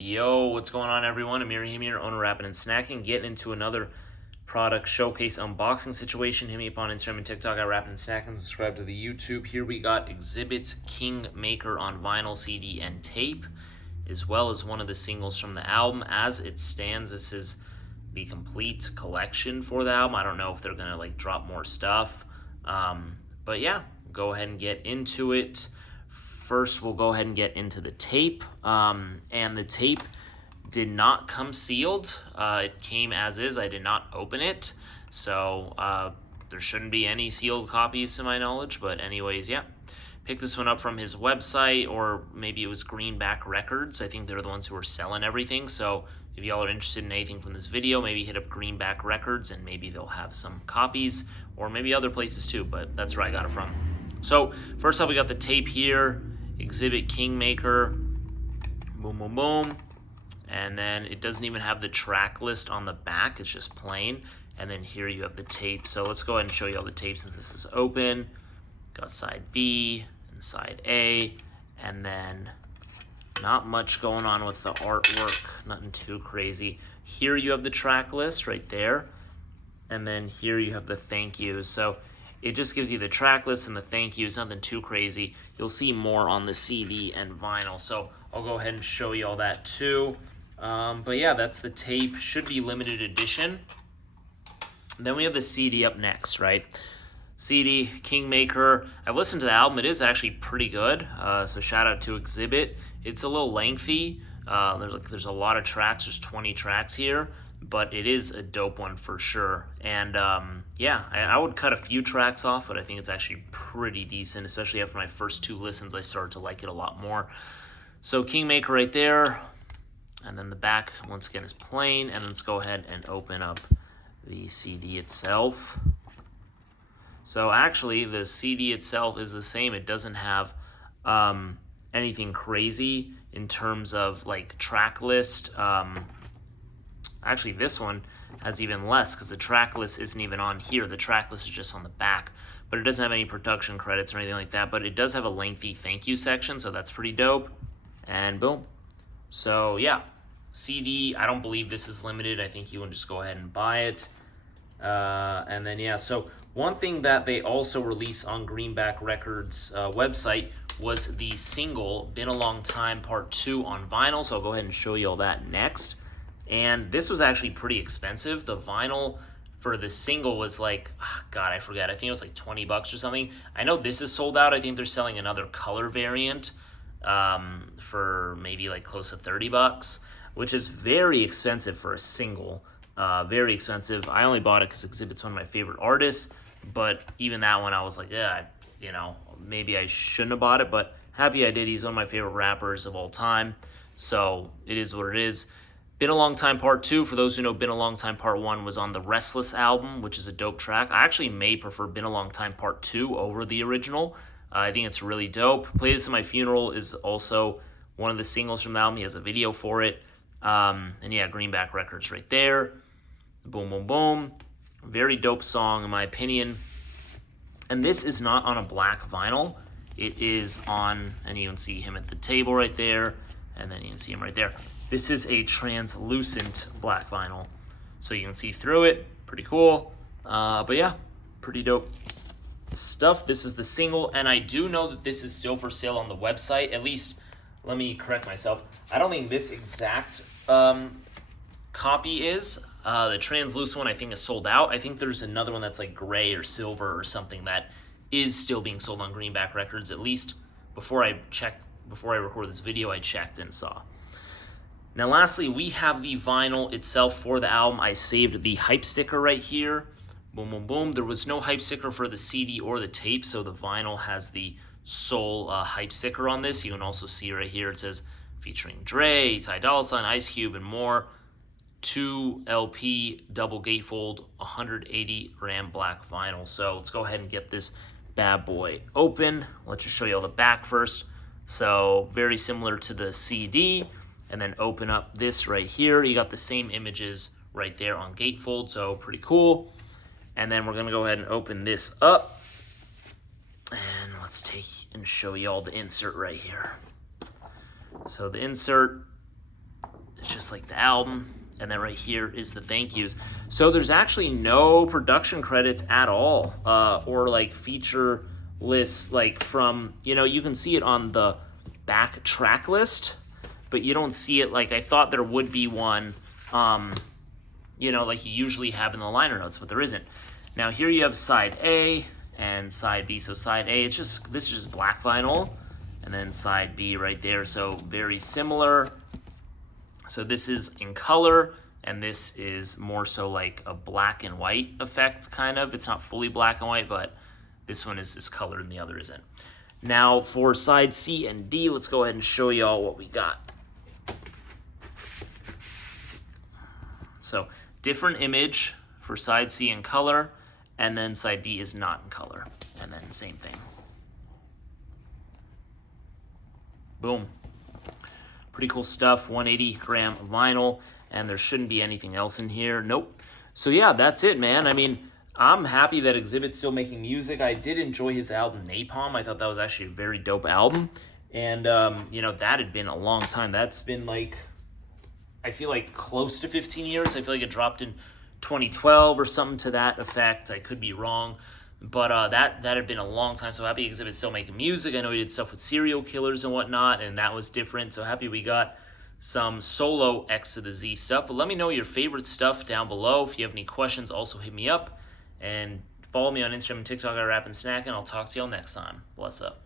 Yo, what's going on, everyone? Amir here, owner of Rappin' and Snacking, getting into another product showcase unboxing situation. Hit me up on Instagram and TikTok at Rappin' and Snacking. Subscribe to the YouTube. Here we got Xzibit's Kingmaker on vinyl, CD, and tape, as well as one of the singles from the album. As it stands, this is the complete collection for the album. I don't know if they're gonna like drop more stuff, but yeah, go ahead and get into it. First, we'll go ahead and get into the tape, and the tape did not come sealed. It came as is. I did not open it, so there shouldn't be any sealed copies to my knowledge, but anyways, yeah. Picked this one up from his website, or maybe it was Greenback Records. I think they're the ones who are selling everything, so if y'all are interested in anything from this video, maybe hit up Greenback Records, and maybe they'll have some copies, or maybe other places too, but that's where I got it from. So, first off, we got the tape here. Xzibit Kingmaker, boom, boom, boom. And then it doesn't even have the track list on the back, it's just plain. And then here you have the tape. So let's go ahead and show you all the tape since this is open. Got side B and side A, and then not much going on with the artwork, nothing too crazy. Here you have the track list right there, and then here you have the thank yous. So it just gives you the track list and the thank yous, nothing too crazy. You'll see more on the CD and vinyl, so I'll go ahead and show you all that too. But yeah, that's the tape. Should be limited edition. Then we have the CD up next, right? CD, Kingmaker. I've listened to the album. It is actually pretty good, so shout out to Xzibit. It's a little lengthy. There's a lot of tracks. There's 20 tracks here, but it is a dope one for sure. And yeah, I would cut a few tracks off, but I think it's actually pretty decent, especially after my first two listens. I started to like it a lot more. So Kingmaker right there, and then the back once again is plain. And let's go ahead and open up the CD itself. So actually the CD itself is the same. It doesn't have anything crazy in terms of like track list. Actually, this one has even less because the track list isn't even on here. The track list is just on the back, but it doesn't have any production credits or anything like that, but it does have a lengthy thank you section, so that's pretty dope. And boom. So yeah, CD, I don't believe this is limited. I think you can just go ahead and buy it. And then yeah, so one thing that they also released on Greenback Records website was the single Been a Long Time Part 2 on vinyl, so I'll go ahead and show you all that next. And this was actually pretty expensive. The vinyl for the single was like, God, I forget. I think it was like 20 bucks or something. I know this is sold out. I think they're selling another color variant for maybe like close to 30 bucks, which is very expensive for a single. Very expensive. I only bought it because Xzibit's one of my favorite artists, but even that one I was like, yeah, you know, maybe I shouldn't have bought it, but happy I did. He's one of my favorite rappers of all time, so it is what it is. Been a Long Time Part 2, for those who know, Been a Long Time Part 1 was on the Restless album, which is a dope track. I actually may prefer Been a Long Time Part 2 over the original. I think it's really dope. Play This at My Funeral is also one of the singles from the album. He has a video for it. And yeah, Greenback Records right there. Boom, boom, boom. Very dope song, in my opinion. And this is not on a black vinyl. It is on, and you can see him at the table right there, and then you can see him right there. This is a translucent black vinyl, so you can see through it. Pretty cool. But yeah, pretty dope stuff. This is the single, and I do know that this is still for sale on the website. At least, let me correct myself. I don't think this exact copy is. The translucent one I think is sold out. I think there's another one that's like gray or silver or something that is still being sold on Greenback Records. At least before I record this video, I checked and saw. Now lastly, we have the vinyl itself for the album. I saved the hype sticker right here. Boom, boom, boom. There was no hype sticker for the CD or the tape, so the vinyl has the sole hype sticker on this. You can also see right here, it says featuring Dre, Ty Dolla $ign, Ice Cube, and more. 2 LP double gatefold 180 gram black vinyl. So let's go ahead and get this bad boy open. Let's just show you all the back first. So very similar to the CD. And then open up this right here. You got the same images right there on gatefold, so pretty cool. And then we're gonna go ahead and open this up. And let's take and show you all the insert right here. So the insert just like the album. And then right here is the thank yous. So there's actually no production credits at all, or like feature lists, like from, you know, you can see it on the back track list, but you don't see it. Like I thought there would be one, you know, like you usually have in the liner notes, but there isn't. Now here you have side A and side B. So side A, this is just black vinyl, and then side B right there. So very similar. So this is in color, and this is more so like a black and white effect, kind of. It's not fully black and white, but this one is this color and the other isn't. Now for side C and D, let's go ahead and show y'all what we got. So different image for side C in color, and then side D is not in color. And then same thing. Boom. Pretty cool stuff, 180 gram vinyl, and there shouldn't be anything else in here. Nope. So yeah, that's it, man. I mean, I'm happy that Xzibit's still making music. I did enjoy his album Napalm. I thought that was actually a very dope album. And, you know, that had been a long time. That's been like, I feel like close to 15 years. I feel like it dropped in 2012 or something to that effect. I could be wrong. But that had been a long time. So happy Xzibit's still making music. I know he did stuff with serial killers and whatnot, and that was different. So happy we got some solo X to the Z stuff. But let me know your favorite stuff down below. If you have any questions, also hit me up. And follow me on Instagram and TikTok at Rap and Snack, and I'll talk to y'all next time. Bless up.